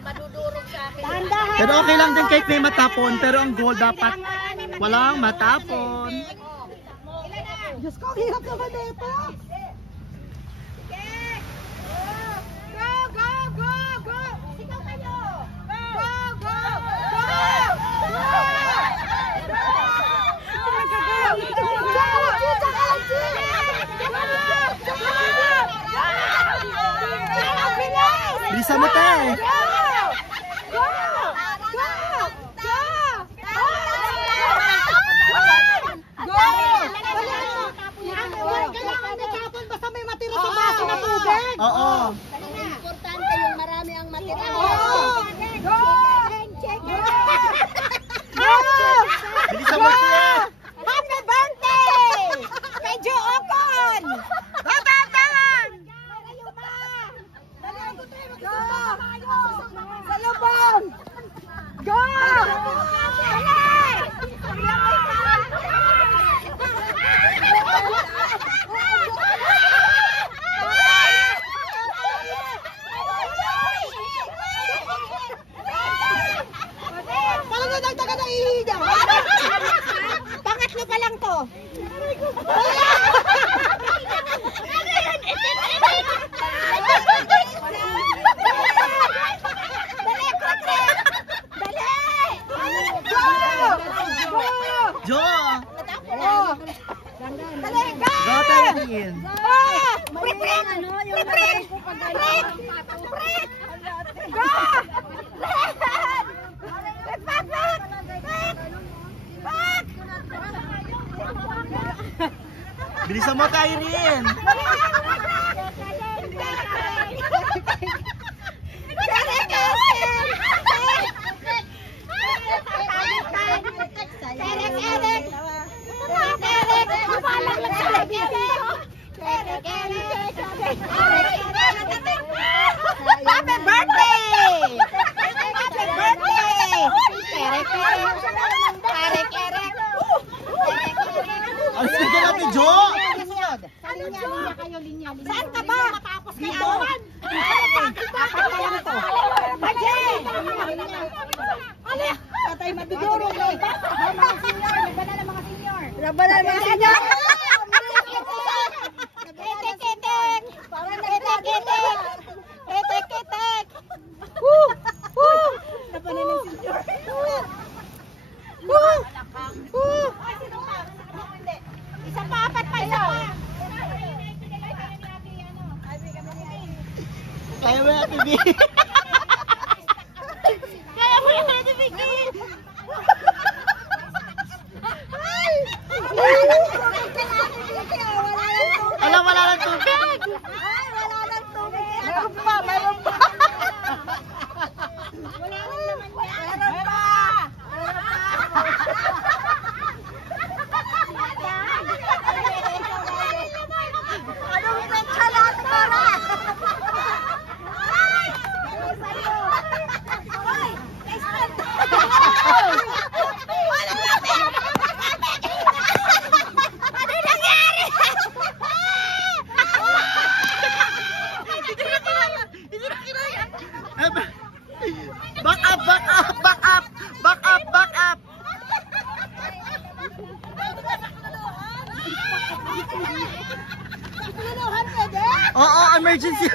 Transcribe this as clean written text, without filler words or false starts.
Madudurog sa akin. Pero okay lang din kahit may matapon. Pero ang goal dapat walang matapon. Diyos ko, hirap naman ito. Go, go, go, go. Sigaw kayo. Go, go, go. Bisa mo tayo. Oo. Importante yung marami ang material. Bilisan mo siya. Happy birthday! Kay Jo Ocon! Bababangan! Go! Sa lubong! Go! Talaga nagtaga na ihiga. Pangatlo pa lang to. Jo! Dali, go! Go tayo din. Prit, prit! Prit, prit! Prit! Prit! Go! Prit! Back! Back! Back! Bilisan mo tayo rin. Happy birthday! Happy birthday! Kerek, kerek. Kerek, kerek. Ang sige natin, Jo! Linya kayo, linya. Saan ka ba? Dito. Apat na lang to. Haji! Alek! Tatay maduduro. Mga senior. Labanan ng mga senior. Labanan ng mga senior. Ketek, ketek. Ketek, ketek. Ketek, ketek. Woo! Woo! Labanan ng senior. Woo! Woo! Isa pa, apat pa, isa pa. Kaya mo natin, B. Kaya mo na natin, Vicky. Alam, wala lang tubig. Ay, wala lang tubig. Meron pa, meron pa. Wala lang naman yan. Meron pa. Anong pinsalat ko na? Back up, back up, back up, back up, back up. Oo, emergency.